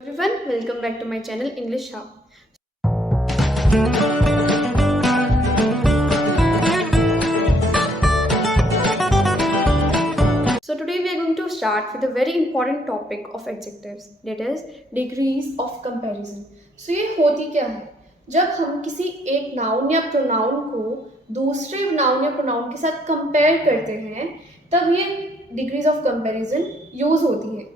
Everyone, welcome back to my channel English Hub. So today we are going to start with a very important topic of adjectives, that is degrees of comparison. So ये होती क्या है? जब हम किसी एक noun या pronoun को दूसरे नाउन या प्रोनाउन के साथ कंपेयर करते हैं, तब ये डिग्रीज ऑफ कंपैरिजन यूज होती है.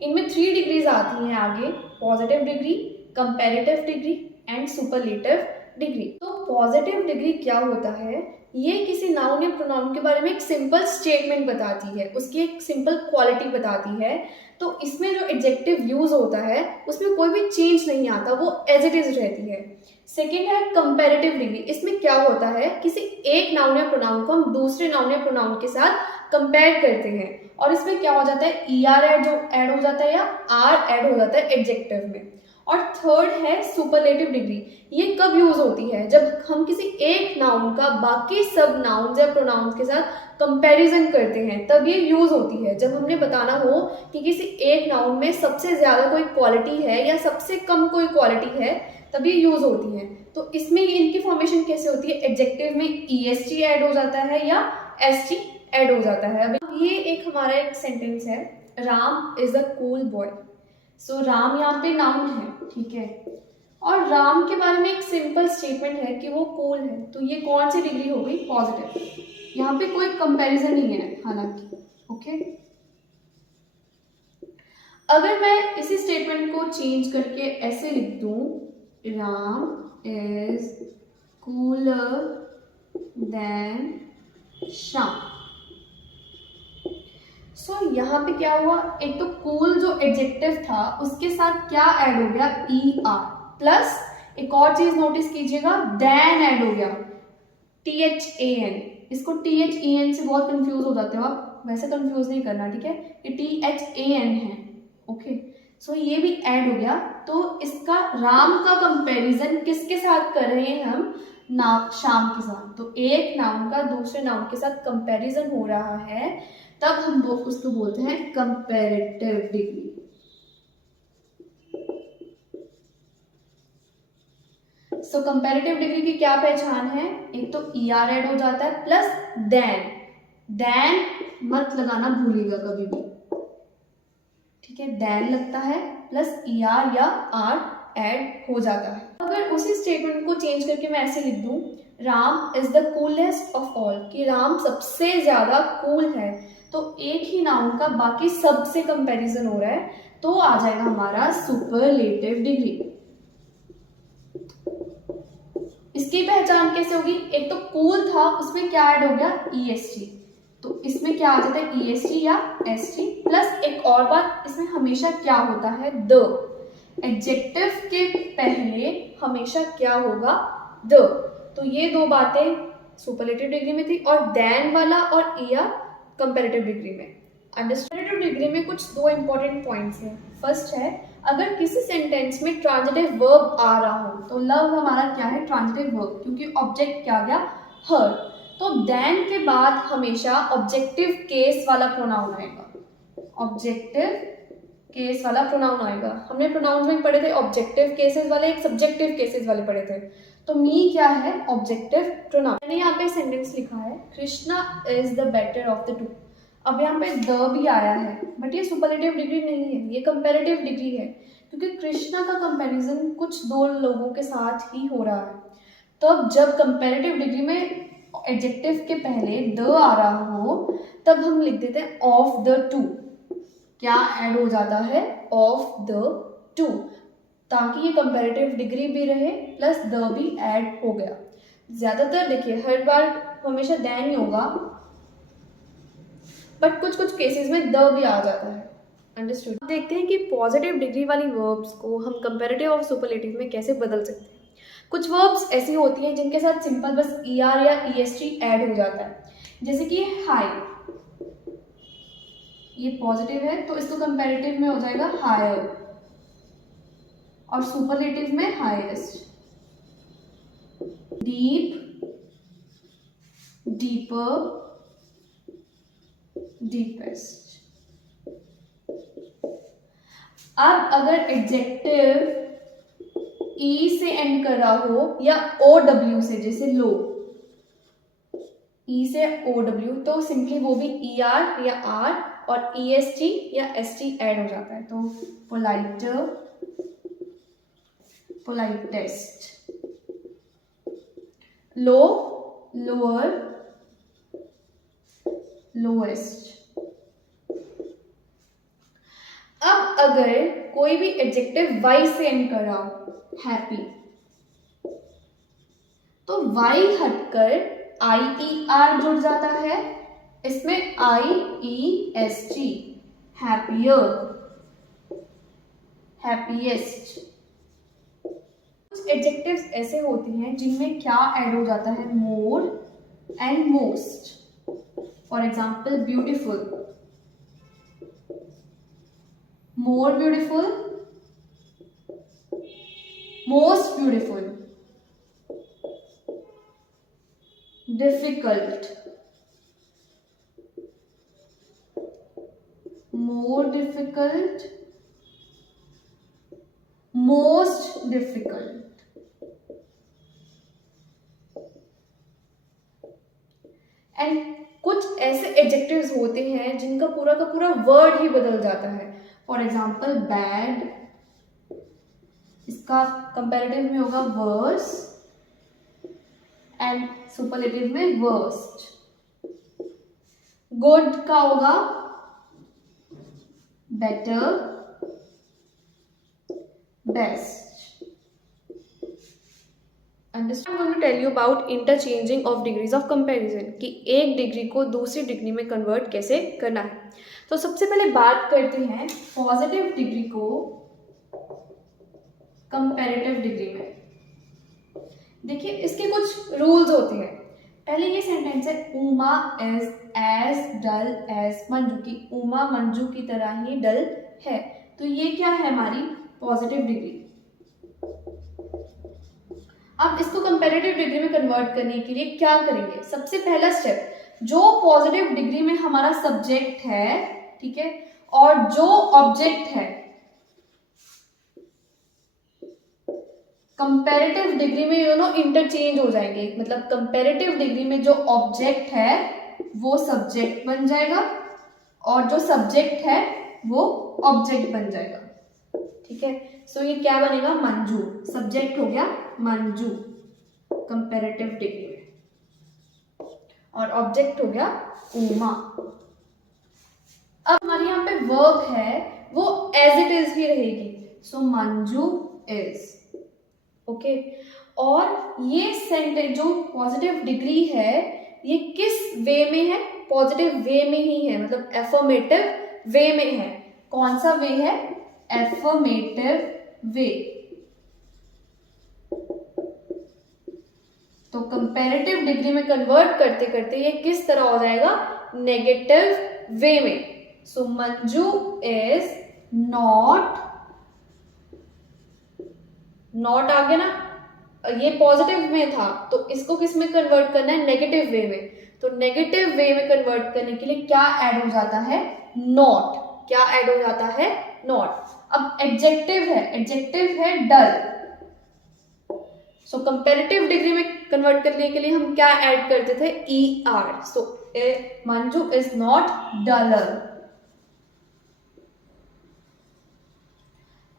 इनमें 3 डिग्रीज आती हैं आगे: positive degree, comparative degree and superlative degree. तो पॉजिटिव डिग्री क्या होता है? ये किसी नाउन या प्रोनाउन के बारे में एक सिंपल स्टेटमेंट बताती है, उसकी एक सिंपल क्वालिटी बताती है. तो इसमें जो एडजेक्टिव यूज होता है उसमें कोई भी चेंज नहीं आता, वो एज इट इज रहती है. सेकेंड है कंपैरेटिव डिग्री. इसमें क्या होता है? किसी एक नाउन या प्रोनाउन को हम दूसरे नाउन या प्रोनाउन के साथ कंपेयर करते हैं और इसमें क्या हो जाता है? ER ऐड हो जाता है या R ऐड हो जाता है एडजेक्टिव में. और थर्ड है सुपरलेटिव डिग्री. ये कब यूज होती है? जब हम किसी एक नाउन का बाकी सब नाउन्स या प्रोनाउंस के साथ कंपैरिजन करते हैं, तब ये यूज होती है. जब हमने बताना हो कि किसी एक नाउन में सबसे ज्यादा कोई क्वालिटी है या सबसे कम कोई क्वालिटी है, तब ये यूज होती है. तो इसमें इनकी फॉर्मेशन कैसे होती है? एडजेक्टिव में EST ऐड हो जाता है या ST ऐड हो जाता है. अब ये एक हमारा एक सेंटेंस है, Ram is a cool boy. So Ram यहाँ पे नाउन है, ठीक है, और राम के बारे में एक सिंपल स्टेटमेंट है कि वो कूल है. तो ये कौन सी डिग्री हो गई? पॉजिटिव. यहाँ पे कोई कंपैरिजन नहीं है हालांकि. ओके, अगर मैं इसी स्टेटमेंट को चेंज करके ऐसे लिख दूं, Ram is cooler than Shyam. So यहाँ पे क्या हुआ? एक तो कूल जो एडजेक्टिव था उसके साथ क्या ऐड हो गया? ER प्लस एक और चीज नोटिस कीजिएगा, देन ऐड हो गया THAN. इसको THEN से बहुत कंफ्यूज हो जाते हो आप, वैसे कंफ्यूज नहीं करना, ठीक है? ये THAN है. ओके, सो ये भी ऐड हो गया. तो इसका राम का कंपैरिजन किसके साथ कर रहे हैं हम? श्याम के साथ. तो एक नाउन का दूसरे नाउन के साथ कंपैरिजन हो रहा है, तब हम उसको बोलते हैं कंपैरेटिव डिग्री. सो कंपैरेटिव डिग्री की क्या पहचान है? एक तो ER ऐड हो जाता है प्लस देन मत लगाना भूलिएगा कभी भी, ठीक है? देन लगता है प्लस ER या R ऐड हो जाता है. अगर उसी स्टेटमेंट को चेंज करके मैं ऐसे लिख दूं, Ram is the coolest of all, कि राम सबसे ज्यादा कूल है, तो एक ही नाउन का बाकी सबसे कंपैरिजन हो रहा है, तो आ जाएगा हमारा सुपरलेटिव डिग्री. इसकी पहचान कैसे होगी? एक तो कूल था, उसमें क्या ऐड हो गया? EST. तो इसमें क्या आ जाता है? EST या ST प्लस एक और बात, इसमें हमेशा क्या होता है? द. एडजेक्टिव के पहले हमेशा क्या होगा? द. तो ये दो बातें सुपरलेटिव डिग्री में थी, और देन वाला और ER कंपैरेटिव डिग्री में. अंडरस्टैंडेटिव डिग्री में कुछ दो इंपॉर्टेंट पॉइंट्स हैं. फर्स्ट है, अगर किसी सेंटेंस में ट्रांजिटिव वर्ब आ रहा हो, तो लव हमारा क्या है? ट्रांजिटिव वर्ब, क्योंकि ऑब्जेक्ट क्या गया? हर. तो देन के बाद हमेशा ऑब्जेक्टिव केस वाला प्रोनाउन आएगा. ऑब्जेक्टिव केस वाला प्रोनाउन आएगा. हमने प्रोनाउन में पढ़े थे ऑब्जेक्टिव केसेस वाले, एक सब्जेक्टिव केसेस वाले पढ़े थे. तो मी क्या है? Objective pronoun. मैंने यहाँ पे सेंटेंस लिखा है, Krishna is the better of the two. अब यहाँ पे द भी आया है, बट ये सुपरलेटिव डिग्री नहीं है, ये कंपैरेटिव डिग्री है, क्योंकि कृष्णा का कंपैरिजन कुछ दो लोगों के साथ ही हो रहा है. तो अब जब कंपैरेटिव डिग्री में एडजेक्टिव के पहले द आ रहा हो, तब हम लिख देते हैं ऑफ द टू. क्या ऐड हो जाता है? ऑफ द टू, ताकि ये कंपैरेटिव डिग्री भी रहे प्लस द भी ऐड हो गया. ज्यादातर देखिए हर बार हमेशा देन ही होगा, बट कुछ कुछ केसेस में द भी आ जाता है. अंडरस्टूड. देखते हैं कि पॉजिटिव डिग्री वाली वर्ब्स को हम कंपैरेटिव और सुपरलेटिव में कैसे बदल सकते हैं. कुछ वर्ब्स ऐसी होती हैं जिनके साथ सिंपल बस ER या EST ऐड हो जाता है, जैसे कि हाई. ये पॉजिटिव है तो इसको कंपैरेटिव में हो जाएगा हायर, और सुपरलेटिव में हाईएस्ट. Deep, deeper, deepest. अब अगर एडजेक्टिव ई से एंड कर रहा हो या ओ डब्ल्यू से, जैसे लो, ई से ओ डब्ल्यू, तो सिंपली वो भी ई आर या आर और ई एस टी या एस टी ऐड हो जाता है। तो पोलाइटर, पोलाइटेस्ट, लो, लोअर, लोएस्ट। अब अगर कोई भी एडजेक्टिव वाई से एंड कर रहा हो, हैप्पी, तो वाई हटकर आई ई आर जुड़ जाता है, इसमें I E S T, happier, happiest. कुछ एडजेक्टिव्स ऐसे होते हैं जिनमें क्या ऐड हो जाता है, more and most. For example beautiful, more beautiful, most beautiful, difficult, more difficult, most difficult। And कुछ ऐसे एडजेक्टिव्स होते हैं जिनका पूरा का पूरा वर्ड ही बदल जाता है। फॉर एग्जाम्पल बैड, इसका कंपैरेटिव में होगा वर्स एंड सुपरलेटिव में वर्स्ट। गुड का होगा better, best. Understand? I'm going to tell you about interchanging of degrees of comparison, कि एक डिग्री को दूसरी डिग्री में कन्वर्ट कैसे करना है। तो सबसे पहले बात करते हैं पॉजिटिव डिग्री को कंपैरेटिव डिग्री में। देखिए इसके कुछ रूल्स होते हैं। पहले ये सेंटेंस है, Uma is as dull as Manju, की उमा मंजू की तरह ही डल है। तो ये क्या है, हमारी पॉजिटिव डिग्री। अब इसको कंपैरेटिव डिग्री में कन्वर्ट करने के लिए क्या करेंगे, सबसे पहला स्टेप, जो पॉजिटिव डिग्री में हमारा सब्जेक्ट है, ठीक है, और जो ऑब्जेक्ट है, कंपैरेटिव डिग्री में ये दोनों इंटरचेंज हो जाएंगे। मतलब कंपैरेटिव डिग्री में जो ऑब्जेक्ट है वो सब्जेक्ट बन जाएगा और जो सब्जेक्ट है वो ऑब्जेक्ट बन जाएगा। ठीक है, सो ये क्या बनेगा, मंजू, सब्जेक्ट हो गया मंजू कंपैरेटिव डिग्री में, और ऑब्जेक्ट हो गया उमा। अब हमारे यहाँ पे वर्ब है वो एज इट इज ही रहेगी, सो मंजू इज। ओके, और ये सेंटेंस जो पॉजिटिव डिग्री है ये किस वे में है, पॉजिटिव वे में ही है, मतलब एफर्मेटिव वे में है। कौन सा वे है, एफर्मेटिव वे। तो कंपैरेटिव डिग्री में कन्वर्ट करते करते ये किस तरह हो जाएगा, नेगेटिव वे में। सो मंजू इज नॉट, नॉट आ गया ना, ये पॉजिटिव में था तो इसको किस में कन्वर्ट करना है, नेगेटिव वे में। तो नेगेटिव वे में कन्वर्ट करने के लिए क्या ऐड हो जाता है, नॉट। क्या ऐड हो जाता है, नॉट। अब एडजेक्टिव है, एडजेक्टिव है डल। सो कंपैरेटिव डिग्री में कन्वर्ट करने के लिए हम क्या ऐड करते थे, E R. So Manju is not dollar.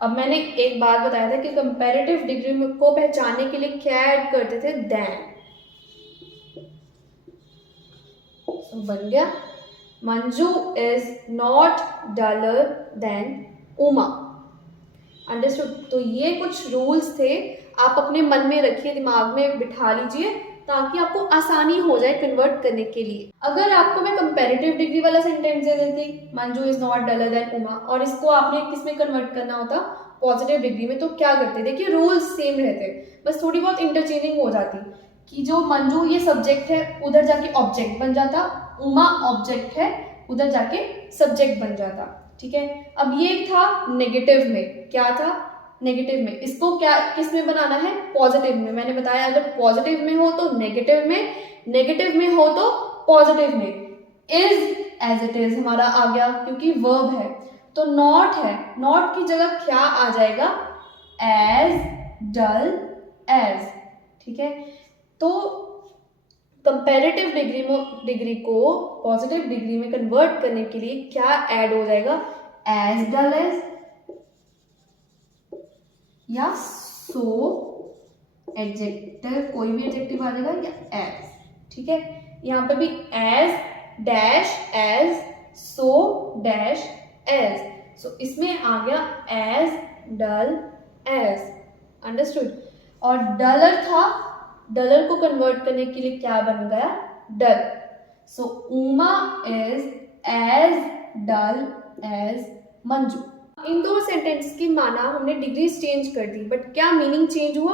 अब मैंने एक बात बताया था कि कंपैरेटिव डिग्री में को पहचानने के लिए क्या ऐड करते थे, देन। सो बन गया Manju is not duller than Uma. Understood. तो ये कुछ रूल्स थे, आप अपने मन में रखिए, दिमाग में बिठा लीजिए ताकि आपको आसानी हो जाए कन्वर्ट करने के लिए। अगर आपको मैं कंपैरेटिव डिग्री वाला सेंटेंस दे देती, Manju is not duller than Uma, और इसको आपने किस में कन्वर्ट करना होता, पॉजिटिव डिग्री में, तो क्या करते, देखिए रूल्स सेम रहते, बस थोड़ी बहुत इंटरचेंजिंग हो जाती कि जो मंजू ये सब्जेक्ट है उधर जाके ऑब्जेक्ट बन जाता, उमा ऑब्जेक्ट है उधर जाके सब्जेक्ट बन जाता। ठीक है, अब ये था नेगेटिव में, क्या था, नेगेटिव में। इसको क्या किस में बनाना है, पॉजिटिव में। मैंने बताया अगर पॉजिटिव में हो तो नेगेटिव में, नेगेटिव में हो तो पॉजिटिव में। इज एज इट इज हमारा आ गया क्योंकि वर्ब है। तो नॉट है, नॉट की जगह क्या आ जाएगा, एज डल एज। ठीक है, तो कंपैरेटिव डिग्री को पॉजिटिव डिग्री में कन्वर्ट करने के लिए क्या ऐड हो जाएगा, एज डल एज या सो एडजेक्टिव, कोई भी एडजेक्टिव आ जाएगा, या एज। ठीक है, यहाँ पे भी as dash as so dash as, so इसमें आ गया एज डल एज। अंडरस्टूड। और डलर था, डलर को कन्वर्ट करने के लिए क्या बन गया, dull. So Uma is as dull as Manju. इन दो सेंटेंस की माना हमने डिग्रीज चेंज कर दी, बट क्या मीनिंग चेंज हुआ,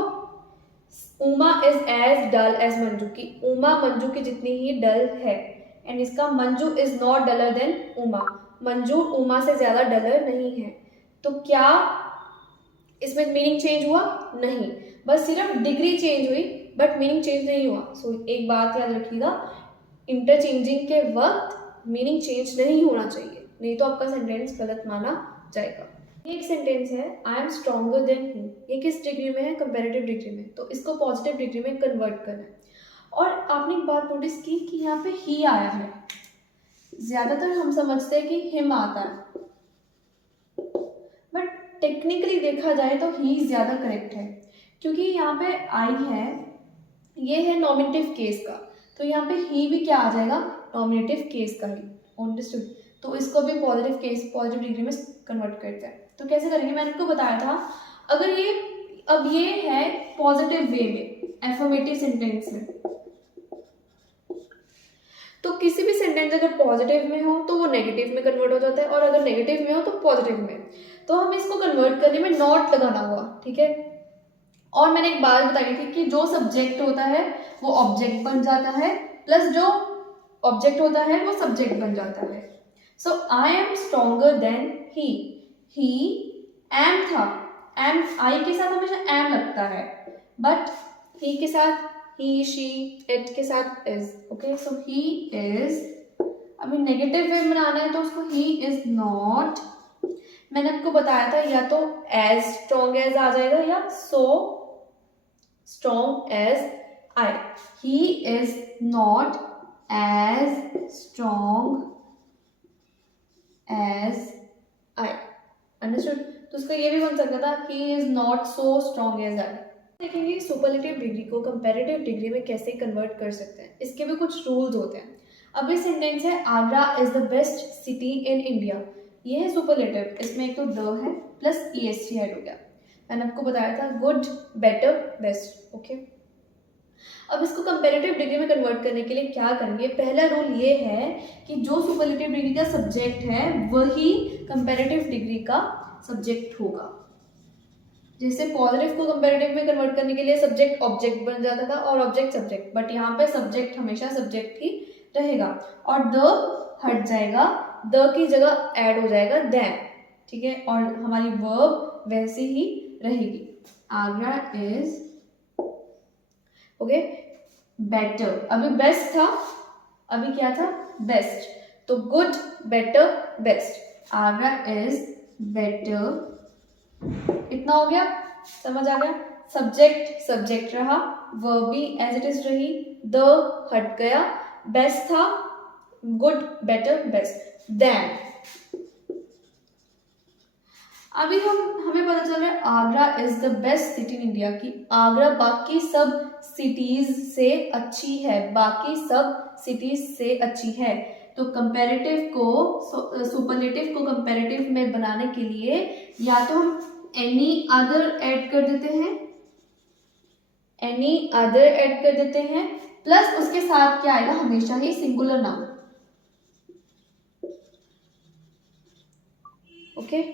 Uma is as dull as Manju की उमा मंजू की जितनी ही डल है, एंड इसका Manju is not duller than Uma, Manju Uma से ज्यादा डलर नहीं है। तो क्या इसमें मीनिंग चेंज हुआ, नहीं, बस सिर्फ डिग्री चेंज हुई, बट मीनिंग चेंज नहीं हुआ। सो एक बात याद रखिएगा, इंटरचेंजिंग के वक्त मीनिंग चेंज नहीं होना चाहिए, नहीं तो आपका सेंटेंस गलत माना जाएगा। एक सेंटेंस है I am stronger than he, ये किस डिग्री में है, कंपैरेटिव डिग्री में, तो इसको पॉजिटिव डिग्री में कन्वर्ट करना है। और आपने एक बात नोटिस की कि यहाँ पे ही आया है, ज्यादातर हम समझते हैं कि हिम आता है, बट टेक्निकली देखा जाए तो ही ज्यादा करेक्ट है, क्योंकि यहाँ पे आई है, ये है नॉमिनेटिव केस का, तो यहाँ पे ही भी क्या आ जाएगा, नॉमिनेटिव केस का ही। अंडरस्टूड। तो इसको भी पॉजिटिव केस, पॉजिटिव डिग्री में कन्वर्ट करते हैं। तो कैसे करेंगे, मैंने आपको बताया था, अगर ये अब ये है पॉजिटिव वे में, एफर्मेटिव सेंटेंस है, तो किसी भी सेंटेंस अगर पॉजिटिव में हो तो वो नेगेटिव में कन्वर्ट हो जाता है, और अगर नेगेटिव में हो तो पॉजिटिव में। तो हमें इसको कन्वर्ट करने में नॉट लगाना होगा। ठीक है, और मैंने एक बात बताई थी कि जो सब्जेक्ट होता है वो ऑब्जेक्ट बन जाता है, प्लस जो ऑब्जेक्ट होता है वो सब्जेक्ट बन जाता है। So I am stronger than he am था, एम आई के साथ हमेशा एम लगता है, बट ही के साथ ही शी इट के साथ is. Okay, so he is, अभी नेगेटिव वे बनाना है तो उसको ही इज नॉट, मैंने आपको बताया था या तो एज स्ट्रॉन्ग एज आ जाएगा या so strong as I, he is not as strong as I. Understood. तो उसका ये भी बन सकता था he is not so strong as I. देखेंगे सुपरलेटिव डिग्री को कंपैरेटिव डिग्री में कैसे कन्वर्ट कर सकते हैं, इसके भी कुछ रूल्स होते हैं। अब ये सेंटेंस है Agra is the best city in India, ये है सुपरलेटिव, इसमें एक तो द है प्लस EST ऐड हो गया। मैंने आपको बताया था गुड बेटर बेस्ट। ओके, अब इसको कंपैरेटिव डिग्री में कन्वर्ट करने के लिए क्या करेंगे, पहला रूल ये है कि जो सुपरलेटिव डिग्री का सब्जेक्ट है वही कंपैरेटिव डिग्री का सब्जेक्ट होगा। जैसे पॉजिटिव को कंपैरेटिव में कन्वर्ट करने के लिए सब्जेक्ट ऑब्जेक्ट बन जाता था और ऑब्जेक्ट सब्जेक्ट, बट यहाँ पे सब्जेक्ट हमेशा सब्जेक्ट ही रहेगा और द हट जाएगा, द की जगह ऐड हो जाएगा देन। ठीक है, और हमारी वर्ब वैसे ही रहेगी, आगरा इज ओके बेटर, अभी बेस्ट था, अभी क्या था बेस्ट, तो good better best, Agra is better. इतना हो गया, समझ आ गया, सब्जेक्ट सब्जेक्ट रहा, वर्ब भी एज इट इज रही, द हट गया, बेस्ट था, गुड बेटर बेस्ट, देन। अभी हमें पता चल रहा है Agra is the best city in India की आगरा बाकी सब सिटीज से अच्छी है, बाकी सब सिटीज से अच्छी है। तो कंपैरेटिव को सुपरलेटिव को कंपैरेटिव में बनाने के लिए या तो हम एनी अदर ऐड कर देते हैं, एनी अदर ऐड कर देते हैं, प्लस उसके साथ क्या आएगा, हमेशा ही सिंगुलर नाउन। ओके,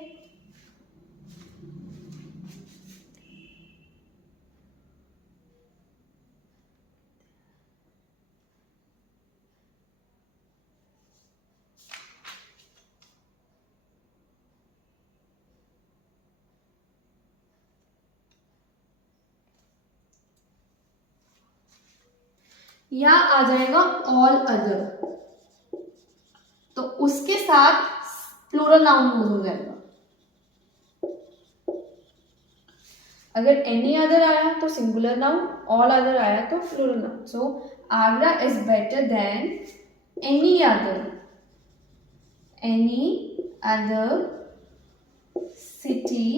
या आ जाएगा ऑल अदर, तो उसके साथ प्लूरल नाउन यूज हो जाएगा। अगर एनी अदर आया तो सिंगुलर नाउन, ऑल अदर आया तो plural noun. So Agra is better than any other city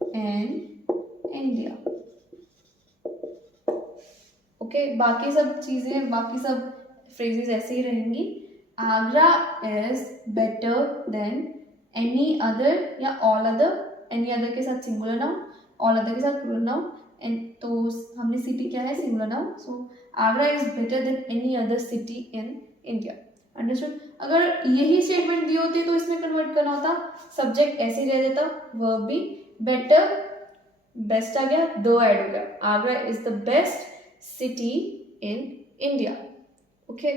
in India. Okay, बाकी सब चीजें, बाकी सब फ्रेजेस ऐसे ही रहेंगी। Agra is better than any other या ऑल अदर, एनी अदर के साथ सिंगुलर नाउन, ऑल अदर के साथ प्लूरल नाउन, एंड तो हमने सिटी क्या है, singular noun. So Agra is better than any other city in India. Understood. अगर यही स्टेटमेंट दी होती तो इसमें कन्वर्ट करना होता, सब्जेक्ट ऐसे ही रह देता, वर्ब भी बेटर, बेस्ट आ गया, दो ऐड हो गया, Agra is the best city in India. Okay,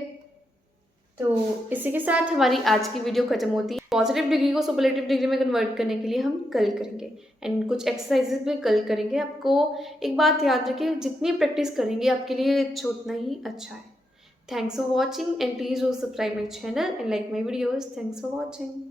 तो इसी के साथ हमारी आज की वीडियो खत्म होती है। पॉजिटिव डिग्री को सुपरलेटिव डिग्री में कन्वर्ट करने के लिए हम कल करेंगे एंड कुछ एक्सरसाइजेस भी कल करेंगे। आपको एक बात याद रखिए, जितनी प्रैक्टिस करेंगे आपके लिए उतना ही अच्छा है। Thanks for watching and please do subscribe my channel and like my videos. Thanks for watching.